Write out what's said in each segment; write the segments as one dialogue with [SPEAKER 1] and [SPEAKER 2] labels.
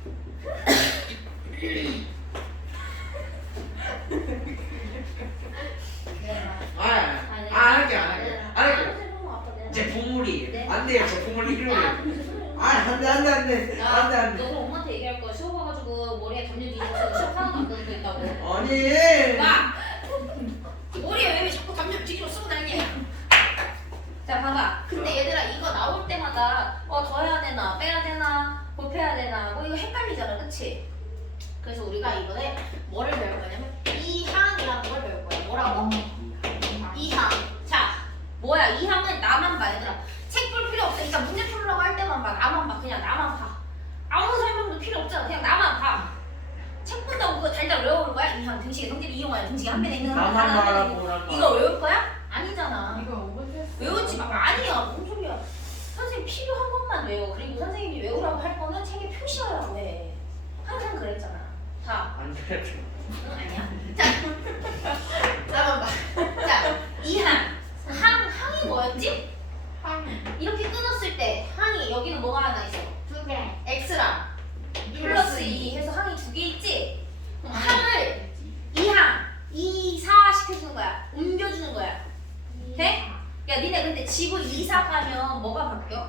[SPEAKER 1] 안 할게. 제 부물이 안 돼요. 제 부물 이름이. 안 돼.
[SPEAKER 2] 너 그럼 엄마한테 얘기할 거야. 시험 봐가지고 머리에 담요 뒤집어서 시험 하나도 안 끊고 있다고.
[SPEAKER 1] 아니.
[SPEAKER 2] 봐! 머리에 왜 자꾸 담요 뒤집어 쓰고 다니냐? 자, 봐봐. 근데 얘들아, 이거 나올 때마다 더 해야 되나, 빼야 되나, 곱해야 되나, 뭐 이거 헷갈리잖아, 그치? 그래서 우리가 이번에 뭐를 배울 거냐면 이항이라는 걸 배울 거야. 뭐라고? 이항. 자, 뭐야? 이항은 나만 봐, 얘들아. 책 볼 필요 없어. 그러니까 문제 풀으려고 할 때만 봐. 나만 봐. 그냥 나만 봐. 아무 설명도 필요 없잖아. 그냥 나만 봐. 책 본다고 그거 달달 외우는 거야? 이항 등식의 성질을 이용하여 등식이 한 편에 있는
[SPEAKER 1] 나만 봐라고.
[SPEAKER 2] 이거 외울 거야? 아니잖아.
[SPEAKER 3] 이거 5분 테스트.
[SPEAKER 2] 외우지 마. 아니야. 뭔 소리야. 선생님 필요한 것만 외워. 그리고 선생님이 외우라고 할 거는 책에 표시하라고 해. 항상 그랬잖아. 다.
[SPEAKER 1] 안 그래.
[SPEAKER 2] 응, 아니야. 자, 나만 봐. 자, 이항. 항이 뭐였지? 이렇게 끊었을 때 항이 여기는 뭐가 하나 있어?
[SPEAKER 3] 2개.
[SPEAKER 2] x랑 플러스 2 해서 항이 2개 있지? 그럼 항을 이항, 2, 4 시켜주는 거야. 옮겨주는 거야. 돼? 야, 니네 근데 집을 이사 가면 뭐가 바뀌어?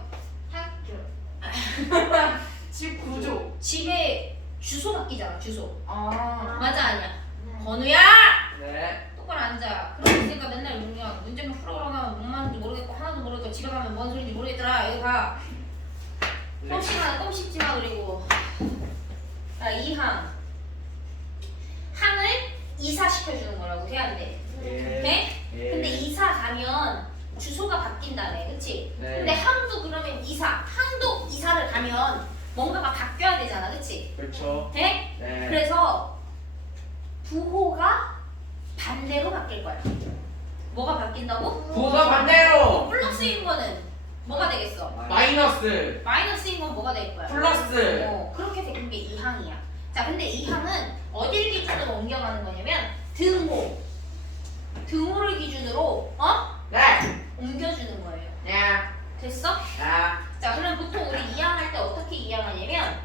[SPEAKER 3] 학교. 집 구조.
[SPEAKER 2] 집에 주소 바뀌잖아, 주소. 맞아, 아니야?
[SPEAKER 3] 네.
[SPEAKER 2] 건우야!
[SPEAKER 1] 네.
[SPEAKER 2] 똑바로 앉아. 그러고 있으니까 맨날 그냥 문제만 풀어보라고 하면 뭔 말인지 모르겠고 하나도 모르겠고 집에 가면 뭔 소리인지 모르겠더라. 여기 봐. 꼼씹 씹지 마. 그리고 자, 이항. 항을 이사시켜주는 거라고 돼야 안 돼. 돼? 근데 이사 가면 주소가 바뀐다네. 그치?
[SPEAKER 1] 네.
[SPEAKER 2] 근데 항도 그러면 항도 이사를 가면 뭔가가 바뀌어야 되잖아. 그치?
[SPEAKER 1] 그렇죠.
[SPEAKER 2] 돼?
[SPEAKER 1] 네.
[SPEAKER 2] 그래서 부호가 반대로 바뀔 거야. 뭐가 바뀐다고?
[SPEAKER 1] 부호가 반대로.
[SPEAKER 2] 플러스인 거는 뭐가 되겠어?
[SPEAKER 1] 마이너스.
[SPEAKER 2] 마이너스인 건 뭐가 될 거야?
[SPEAKER 1] 플러스.
[SPEAKER 2] 그렇게 된 게 이항이야. 자, 근데 이항은 어딜 기준으로 옮겨가는 거냐면 등호를 기준으로
[SPEAKER 1] 네.
[SPEAKER 2] 옮겨주는 거예요.
[SPEAKER 1] 네.
[SPEAKER 2] 됐어?
[SPEAKER 1] 자.
[SPEAKER 2] 자, 그럼 보통 우리 이항할 때 어떻게 이항하냐면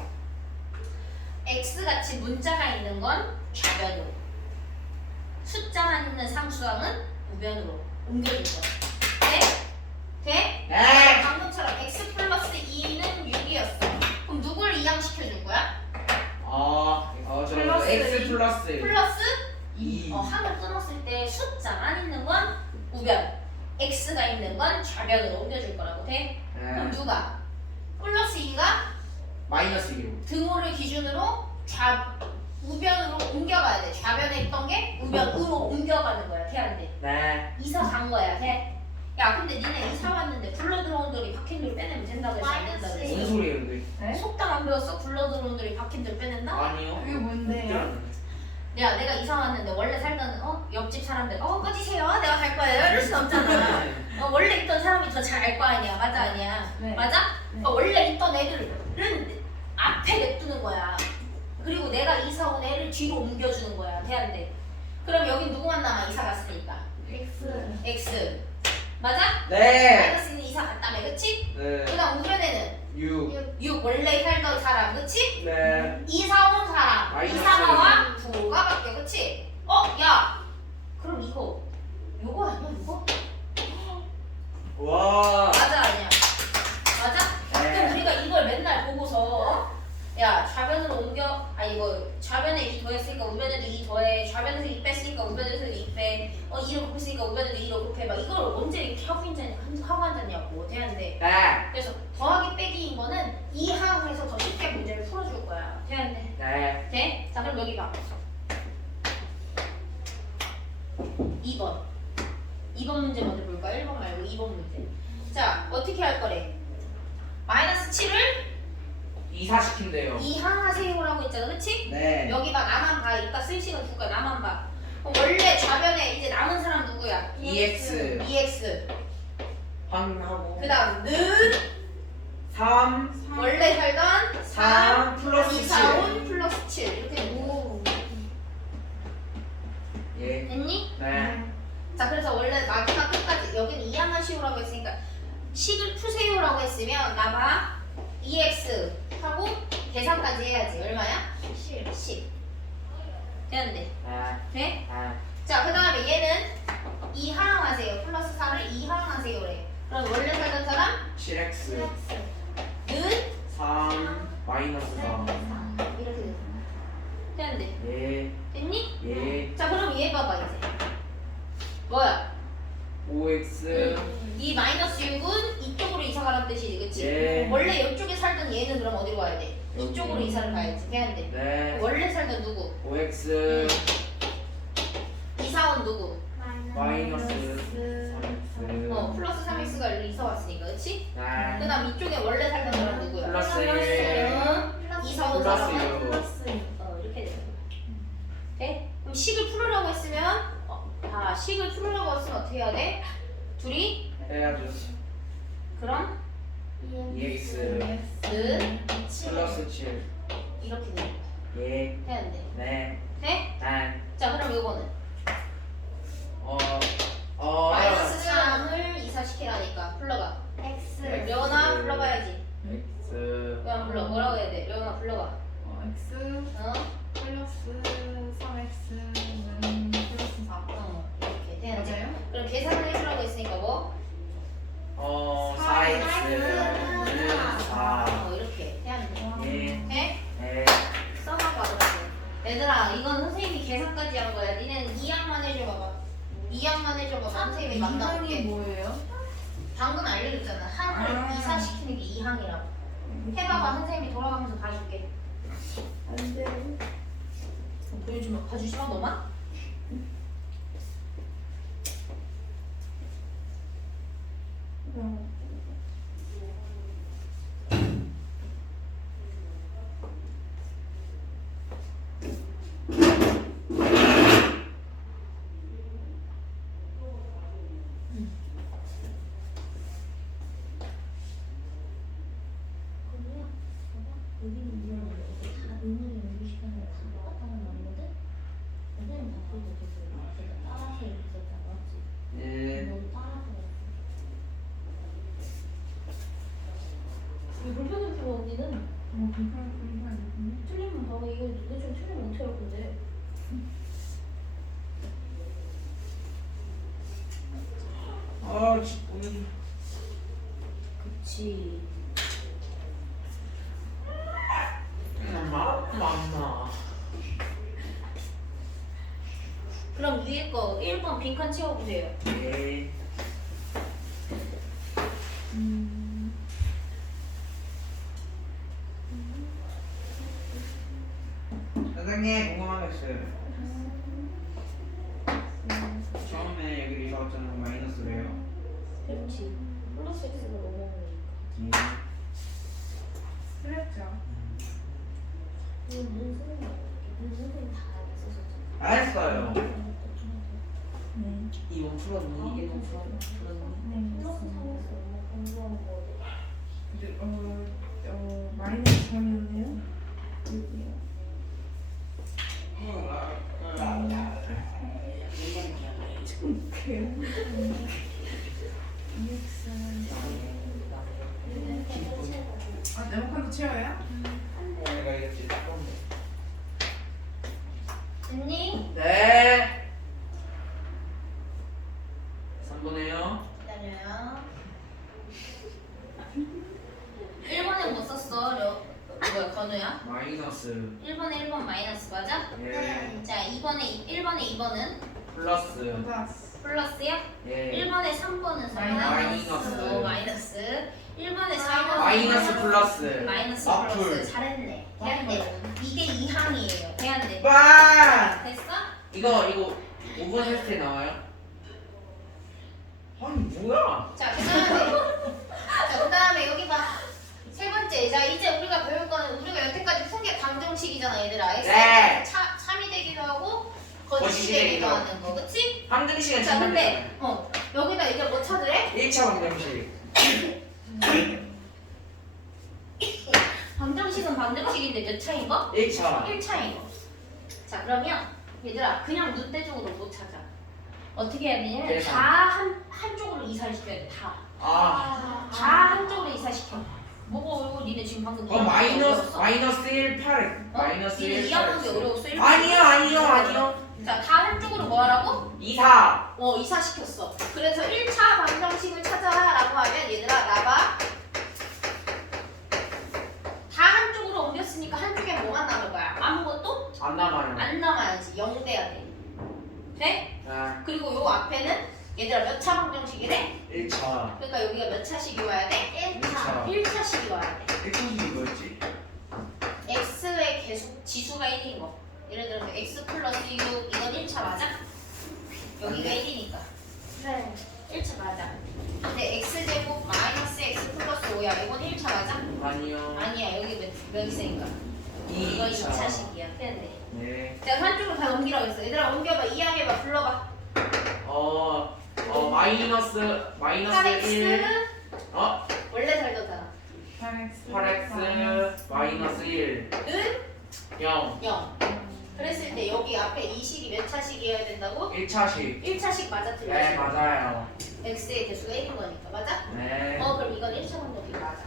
[SPEAKER 2] x같이 문자가 있는 건 좌변으로, 숫자만 있는 상수항은 우변으로 옮겨줄 거야. 돼? 돼?
[SPEAKER 1] 네.
[SPEAKER 2] 방금처럼 x 플러스 2는 6이었어. 그럼 누굴 이항시켜줄 거야?
[SPEAKER 1] 저 x 플러스
[SPEAKER 2] 플러스
[SPEAKER 1] 2.
[SPEAKER 2] 항을 끊었을 때 숫자만 있는 건 우변, x가 있는 건 좌변으로 옮겨줄 거라고. 돼? 그럼
[SPEAKER 1] 네.
[SPEAKER 2] 누가? 플러스 2가
[SPEAKER 1] 마이너스 2로.
[SPEAKER 2] 등호를 기준으로 우변으로 옮겨가야 돼. 좌변에 있던 게 우변으로 옮겨가는 거야. 돼, 안 돼?
[SPEAKER 1] 네.
[SPEAKER 2] 이사 간 거야. 돼? 야, 근데 니네 이사 왔는데 굴러 들어온 돌이 박힌 돌 빼내면 된다고 했어? 안 된다고
[SPEAKER 1] 뭔
[SPEAKER 2] 했어?
[SPEAKER 1] 소리예요, 근데?
[SPEAKER 3] 네?
[SPEAKER 2] 속담 안 배웠어? 굴러 들어온 돌이 박힌 돌 빼낸다?
[SPEAKER 1] 아니요.
[SPEAKER 3] 그게 뭔데요?
[SPEAKER 2] 야, 내가 이사 왔는데 원래 살던 옆집 사람들 꺼지세요. 내가 갈 거예요. 이럴 순 없잖아. 원래 있던 사람이 더 잘 알 거 아니야. 맞아, 아니야?
[SPEAKER 3] 네.
[SPEAKER 2] 맞아?
[SPEAKER 3] 네.
[SPEAKER 2] 원래 있던 애들은 앞에 냅두는 거야. 그리고 내가 이사 온 애를 뒤로 옮겨주는 거야. 돼, 안 돼? 그럼 여긴 누구만 남아? 이사 갔으니까.
[SPEAKER 3] X.
[SPEAKER 2] X. 맞아?
[SPEAKER 1] 네.
[SPEAKER 2] 마이너스는 이사 갔다며, 그치?
[SPEAKER 1] 네.
[SPEAKER 2] 그 다음 우변에는
[SPEAKER 1] 6.
[SPEAKER 2] 6 원래 살던 사람, 그치?
[SPEAKER 1] 네.
[SPEAKER 2] 이사 온 사람,
[SPEAKER 1] 마이너스.
[SPEAKER 2] 이사가와 부호가 바뀌어, 그치? 야! 그럼 요거 아니야, 이거?
[SPEAKER 1] 와.
[SPEAKER 2] 맞아, 아니야? 맞아?
[SPEAKER 1] 네.
[SPEAKER 2] 그럼 우리가 이걸 맨날 보고서 야, 좌변으로 옮겨, 좌변에 2 더했으니까 우변에도 2 더해, 좌변에서 2 뺐으니까 우변에서 2 빼, 2로 곱했으니까 우변에도 2로 곱해, 막 이걸 언제 이렇게 하고 앉았냐고. 되는데.
[SPEAKER 1] 네.
[SPEAKER 2] 그래서 더하기 빼기인 거는 이 항에서 더 쉽게 문제를 풀어줄 거야. 되는데.
[SPEAKER 1] 네.
[SPEAKER 2] 돼? 자, 그럼 여기 봐. 2번. 2번 문제 먼저 볼까? 1번 말고 2번 문제. 자, 어떻게 할 거래? 마이너스 7을
[SPEAKER 1] 이사시킨대요.
[SPEAKER 2] 이항하세요라고 했잖아, 그치?
[SPEAKER 1] 네.
[SPEAKER 2] 여기 봐, 나만 봐. 이따 쓸 시간 줄까? 나만 봐. 그럼 원래 좌변에 이제 남은 사람 누구야?
[SPEAKER 1] EX.
[SPEAKER 2] EX.
[SPEAKER 1] 확인하고.
[SPEAKER 2] 그 다음 는
[SPEAKER 1] 3.
[SPEAKER 2] 원래 살던
[SPEAKER 1] 4 플러스 7.
[SPEAKER 2] 2사온 플러스 7 이렇게 되고.
[SPEAKER 1] 예.
[SPEAKER 2] 됐니?
[SPEAKER 1] 네.
[SPEAKER 2] 자, 그래서 원래 마지막 끝까지 여기는 이항하시오라고 했으니까 식을 푸세요라고 했으면 나봐 EX 하고 계산까지 해야지. 얼마야? 10. 되는데. 돼? 자, 그 다음에 얘는 2 활용하세요. 플러스 4를 2 활용하세요. 그래. 그럼 원래 살던 사람?
[SPEAKER 1] 7x
[SPEAKER 2] 는
[SPEAKER 1] 3 마이너스 4
[SPEAKER 2] 이렇게 돼. 되는데.
[SPEAKER 1] 예.
[SPEAKER 2] 됐니?
[SPEAKER 1] 예.
[SPEAKER 2] 자, 그럼 얘 봐봐 이제. 뭐야?
[SPEAKER 1] 5x
[SPEAKER 2] 이 마이너스 6은 이쪽으로 이사 가라는 뜻이지, 그치?
[SPEAKER 1] 예.
[SPEAKER 2] 원래 이쪽에 살던 얘는 그럼 어디로 가야 돼?
[SPEAKER 1] 여기.
[SPEAKER 2] 이쪽으로 이사를 가야지. 되는데.
[SPEAKER 1] 네.
[SPEAKER 2] 원래 살던 누구?
[SPEAKER 1] 5x
[SPEAKER 2] 이사 온 누구?
[SPEAKER 1] 마이너스 3x
[SPEAKER 2] 플러스 3x가 일로 이사 왔으니까, 그치? 그
[SPEAKER 1] 네.
[SPEAKER 2] 다음 이쪽에 원래 살던 사람 누구야?
[SPEAKER 1] 플러스
[SPEAKER 2] 이사 온
[SPEAKER 1] 플러스
[SPEAKER 2] 사람은?
[SPEAKER 1] 6
[SPEAKER 2] 이렇게 되는 거야. 돼? 그럼 식을 풀으려고 했으면 식을 풀으려고 했으면 어떻게 해야 돼? 둘이?
[SPEAKER 1] 해야죠.
[SPEAKER 2] 그럼
[SPEAKER 1] 2x
[SPEAKER 2] 는
[SPEAKER 1] 플러스 7
[SPEAKER 2] 이렇게 되는 거야.
[SPEAKER 1] 예.
[SPEAKER 2] 해야 돼.
[SPEAKER 1] 네.
[SPEAKER 2] 돼?
[SPEAKER 1] 난
[SPEAKER 2] 자, 그럼 이거는 마이너스 3을 이사시키라니까 불러봐. 레오나 불러봐야지.
[SPEAKER 1] x
[SPEAKER 2] 레오나 불러. 뭐라고 해야 돼? 레오나 불러봐.
[SPEAKER 3] x
[SPEAKER 2] 어?
[SPEAKER 3] 플러스 3x는 플러스 4.
[SPEAKER 2] 이렇게 되는데.
[SPEAKER 3] 맞아요?
[SPEAKER 2] 그럼 계산을 해주라고 했으니까 뭐?
[SPEAKER 1] 4x는 4
[SPEAKER 2] 이렇게 해야 돼.
[SPEAKER 1] 예.
[SPEAKER 2] 돼?
[SPEAKER 1] 네.
[SPEAKER 2] 써봐봐 그러면. 얘들아, 이건 선생님이 계산까지 한 거야. 니네는 2항만 해줘봐봐. 2항만 해줘봐봐. 선생님이
[SPEAKER 3] 이항이
[SPEAKER 2] 만나볼게.
[SPEAKER 3] 뭐예요?
[SPEAKER 2] 방금 알려줬잖아. 항을 이사시키는 게 2항이라고. 해봐봐. 선생님이 돌아가면서 봐줄게.
[SPEAKER 3] 안 돼.
[SPEAKER 2] 보여주면 봐주시면 너만?
[SPEAKER 1] 네.
[SPEAKER 2] 왜 불편해 펴 언니는? 틀리면 봐봐. 이거 너네 좀 틀리면 어떻게 할 건데?
[SPEAKER 1] 오늘
[SPEAKER 2] 그치.
[SPEAKER 1] 맘마
[SPEAKER 2] 그럼 위에 거 1번 빈칸 채워보세요.
[SPEAKER 1] 네. 선생님 궁금한 거 있어요. 처음에 여기 이사 왔잖아요. 마이너스래요.
[SPEAKER 2] 그렇지. 플러스 x가 넘어오니까.
[SPEAKER 3] 그랬죠.
[SPEAKER 2] 이거 무슨 선생님 다 썼었잖아.
[SPEAKER 1] 알았어요.
[SPEAKER 3] 네.
[SPEAKER 1] 2번 풀었니? 1번 풀었니?
[SPEAKER 3] 네.
[SPEAKER 2] 플러스 3에서 너무 공부한 거.
[SPEAKER 3] 이제 마이너스 3이었네요. 네모칸도 채워요?
[SPEAKER 1] 내가 이겼지.
[SPEAKER 2] 됐니?
[SPEAKER 1] 네. 3번에요.
[SPEAKER 2] 기다려요. 1번에 뭐 썼어? 뭐야, 건우야?
[SPEAKER 1] 마이너스
[SPEAKER 2] 1번에 1번 마이너스 맞아?
[SPEAKER 1] 예.
[SPEAKER 2] 자, 1번에 2번은
[SPEAKER 1] 플러스
[SPEAKER 3] 플러스.
[SPEAKER 2] 플러스야?
[SPEAKER 1] 예.
[SPEAKER 2] 1번에 3번은
[SPEAKER 1] 마이너스.
[SPEAKER 2] 마이너스. 1번에 4번은
[SPEAKER 1] 마이너스 플러스
[SPEAKER 2] 마이너스
[SPEAKER 1] 앞을.
[SPEAKER 2] 플러스. 잘했네. 해안돼. 이게 2항이에요. 해안돼.
[SPEAKER 1] 빠!
[SPEAKER 2] 됐어?
[SPEAKER 1] 이거 5번 테스트에 나와요? 아니 뭐야?
[SPEAKER 2] 자, 그 다음에 여기 봐. 세 번째. 자, 이제 우리가 배울 거는 우리가 여태까지 푼 게 방정식이잖아, 얘들아.
[SPEAKER 1] 네.
[SPEAKER 2] 참이 되기도 하고 거짓이
[SPEAKER 1] 거짓이
[SPEAKER 2] 되기도
[SPEAKER 1] 되기도
[SPEAKER 2] 하는 거, 그치?
[SPEAKER 1] 방정식은
[SPEAKER 2] 자, 근데 여기다 이제 뭐 찾으래?
[SPEAKER 1] 1차 방정식
[SPEAKER 2] 방정식은 방정식인데 몇 차인 거?
[SPEAKER 1] 1차
[SPEAKER 2] 1차인 거. 자, 그러면 얘들아 그냥 눈대중으로 못 찾아. 어떻게 해야 되냐면
[SPEAKER 1] 계산.
[SPEAKER 2] 다 한쪽으로 이사를 시켜야 돼. 다
[SPEAKER 1] 아
[SPEAKER 2] 한쪽으로 이사시켜. 뭐고 니네 지금 방금
[SPEAKER 1] 마이너스 1, 8. 마이너스
[SPEAKER 2] 니네
[SPEAKER 1] 1,
[SPEAKER 2] 2학년
[SPEAKER 1] 8.
[SPEAKER 2] 게 어려웠어?
[SPEAKER 1] 아니요.
[SPEAKER 2] 자, 다 한쪽으로 뭐 하라고?
[SPEAKER 1] 2, 4.
[SPEAKER 2] 이사시켰어. 그래서 1차 방정식을 찾아라 라고 하면 얘들아 나봐. 다 한쪽으로 옮겼으니까 한쪽에 뭐가 남을 거야? 아무것도
[SPEAKER 1] 안 남아요.
[SPEAKER 2] 안 남아야지. 0 돼야 돼. 돼?
[SPEAKER 1] 아,
[SPEAKER 2] 그리고 요 앞에는 얘들아 몇 차 방정식이래?
[SPEAKER 1] 1차.
[SPEAKER 2] 그러니까 여기가 몇 차식이 와야 돼?
[SPEAKER 1] 1차.
[SPEAKER 2] 1차식이 와야 돼.
[SPEAKER 1] 1차식이 뭐였지?
[SPEAKER 2] x의 계속 지수가 1인 거. 예를 들어서 x 플러스 6 이건 1차 맞아? 여기가 1이니까
[SPEAKER 3] 네.
[SPEAKER 2] 1차 맞아. 근데 x제곱 마이너스 x 플러스 5야. 이건 1차 맞아?
[SPEAKER 1] 아니요.
[SPEAKER 2] 아니야. 여기 몇 있으니까. 이거 2차식이야. 됐네.
[SPEAKER 1] 네.
[SPEAKER 2] 자, 한쪽으로 다 넘기라고 했어. 얘들아 옮겨봐. 이항해봐. 불러봐.
[SPEAKER 1] 마이너스
[SPEAKER 2] 8x
[SPEAKER 1] 1.
[SPEAKER 2] 원래 살던잖아.
[SPEAKER 1] 8x 마이너스 1.
[SPEAKER 2] 은
[SPEAKER 1] 0.
[SPEAKER 2] 0. 그랬을 때 여기 앞에 이 식이 몇 차식이어야 된다고?
[SPEAKER 1] 1차식.
[SPEAKER 2] 1차식 맞아? 틀려?
[SPEAKER 1] 네, 맞아요.
[SPEAKER 2] x의 개수가 1인 거니까. 맞아?
[SPEAKER 1] 네.
[SPEAKER 2] 그럼 이건 1차 방정식 맞아.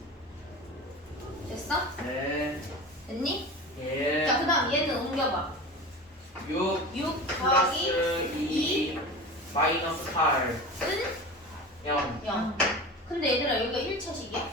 [SPEAKER 2] 됐어?
[SPEAKER 1] 네.
[SPEAKER 2] 됐니?
[SPEAKER 1] 예.
[SPEAKER 2] 자, 그 다음 얘는 옮겨봐.
[SPEAKER 1] 6
[SPEAKER 2] 6
[SPEAKER 1] 플러스
[SPEAKER 2] 더하기
[SPEAKER 1] 2 마이너스 8.
[SPEAKER 2] 은
[SPEAKER 1] 0.
[SPEAKER 2] 0. 근데 얘들아 여기가 1차식이야?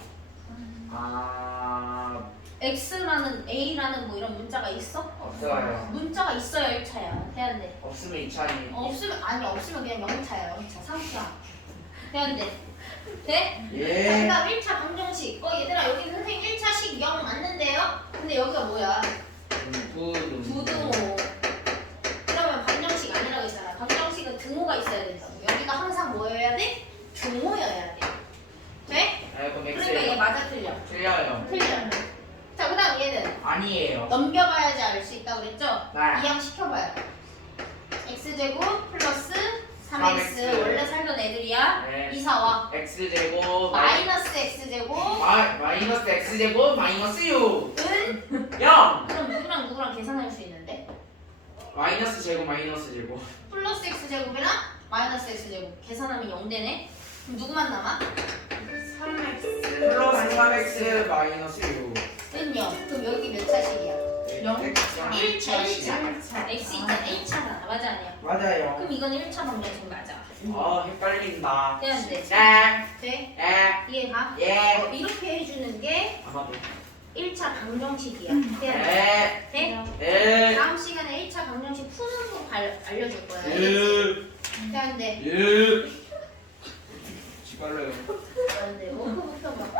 [SPEAKER 2] x라는 a라는 뭐 이런 문자가 있어?
[SPEAKER 1] 없어요.
[SPEAKER 2] 문자가 있어야 1차야. 돼야 안 돼?
[SPEAKER 1] 없으면 2차니.
[SPEAKER 2] 없으면 그냥 0차야. 0차. 3차. 돼야 안 돼? 돼? 자,
[SPEAKER 1] 예.
[SPEAKER 2] 그 다음 1차 방정식. 얘들아 여기 선생님 1차식 0 맞는데요? 근데 여기가 뭐야? 부등호. 그러면 방정식 아니라고 했잖아. 방정식은 등호가 있어야 된다고. 여기가 항상 뭐여야 돼? 등호여야 돼. 돼?
[SPEAKER 1] 네, 그럼
[SPEAKER 2] 그러니까 얘
[SPEAKER 1] X예요.
[SPEAKER 2] 맞아 틀려?
[SPEAKER 1] 틀려요.
[SPEAKER 2] 틀려. 자, 그 다음 얘는
[SPEAKER 1] 아니에요.
[SPEAKER 2] 넘겨봐야지 알 수 있다고 그랬죠?
[SPEAKER 1] 네.
[SPEAKER 2] 이항 시켜봐요. x제곱 플러스 3x
[SPEAKER 1] 3x.
[SPEAKER 2] 원래 살던 애들이야.
[SPEAKER 1] 네.
[SPEAKER 2] 이사와
[SPEAKER 1] X제곱
[SPEAKER 2] 마이너스 x제곱
[SPEAKER 1] 마이너스 X제곱 마이너스 6.
[SPEAKER 2] 은
[SPEAKER 1] 0.
[SPEAKER 2] 그럼 누구랑 계산할 수 있는데?
[SPEAKER 1] 마이너스 제곱 마이너스 제곱.
[SPEAKER 2] 플러스 x제곱이랑 마이너스 x제곱 계산하면 0 되네? 그럼 누구만 남아?
[SPEAKER 3] 3x
[SPEAKER 1] 플러스 3X 마이너스 6.
[SPEAKER 2] 은 0. 그럼 여기 몇 차식이야?
[SPEAKER 3] 0.
[SPEAKER 2] 1차.
[SPEAKER 3] 차.
[SPEAKER 2] x 있잖아. 1차잖아. 맞아 아니야?
[SPEAKER 1] 맞아요.
[SPEAKER 2] 그럼 이건 1차 방정식 맞아.
[SPEAKER 1] 헷갈린다.
[SPEAKER 2] 돼야 안 돼?
[SPEAKER 1] 네.
[SPEAKER 2] 돼?
[SPEAKER 1] 예.
[SPEAKER 2] 이해가?
[SPEAKER 1] 예.
[SPEAKER 2] 이렇게 해주는 게
[SPEAKER 1] 아마도.
[SPEAKER 2] 1차 방정식이야. 돼야 안 돼?
[SPEAKER 1] 네.
[SPEAKER 2] 돼?
[SPEAKER 1] 네.
[SPEAKER 2] 다음 시간에 1차 방정식 푸는 거 알려줄 거야.
[SPEAKER 1] 예.
[SPEAKER 2] 돼야 안 돼?
[SPEAKER 1] 예. 지발로요.
[SPEAKER 2] 안 돼. 워크부터 봐.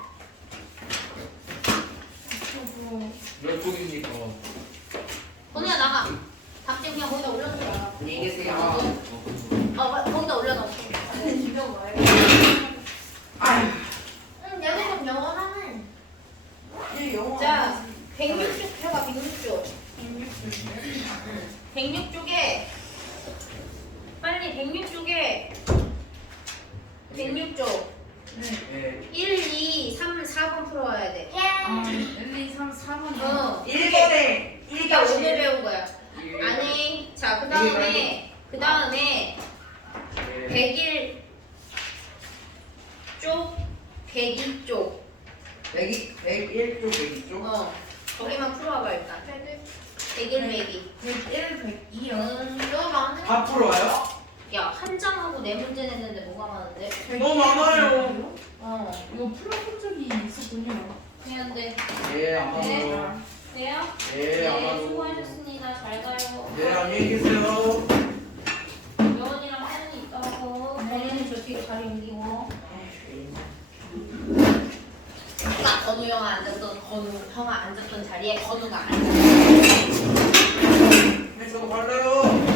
[SPEAKER 1] 몇 쪽입니까?
[SPEAKER 2] 건우야 나가. 답지 그냥 거기다 올려놓자.
[SPEAKER 1] 안녕히 계세요.
[SPEAKER 2] 거기다 올려놓고.
[SPEAKER 3] 이거 뭐예요?
[SPEAKER 1] 아휴.
[SPEAKER 2] 얘네는 영어 하는.
[SPEAKER 3] 이 영어.
[SPEAKER 2] 자, 106쪽 펴봐. 106쪽. 106쪽에 빨리 106쪽에 106쪽
[SPEAKER 1] 네.
[SPEAKER 2] 1, 2, 3, 4번 풀어와야 돼.
[SPEAKER 3] 1, 2, 3, 4번.
[SPEAKER 1] 1번에
[SPEAKER 2] 이게 오늘 배운 거야.
[SPEAKER 1] 예.
[SPEAKER 2] 아니, 자, 그 다음에 101쪽, 102쪽.
[SPEAKER 1] 101쪽 102쪽.
[SPEAKER 2] 거기만 풀어와봐 일단. 101, 102.
[SPEAKER 3] 101, 102요.
[SPEAKER 2] 너무 많네.
[SPEAKER 1] 다 풀어와요?
[SPEAKER 2] 야, 한 장하고 네 문제 냈는데 뭐가 많은데?
[SPEAKER 1] 너무 많아요.
[SPEAKER 3] 이거 풀어본 적이 있었군요.
[SPEAKER 2] 미안한데.
[SPEAKER 1] 예, 아마도.
[SPEAKER 2] 네. 돼요?
[SPEAKER 1] 예, 아마도.
[SPEAKER 2] 수고하셨습니다. 잘 가요.
[SPEAKER 1] 네, 안녕히 계세요.
[SPEAKER 2] 여원이랑 하연이 있다 하고 건우는 저 뒤로 자리 옮기고. 아까 건우 형아 앉았던 자리에 건우가 앉았어.
[SPEAKER 1] 네, 저거 발라요.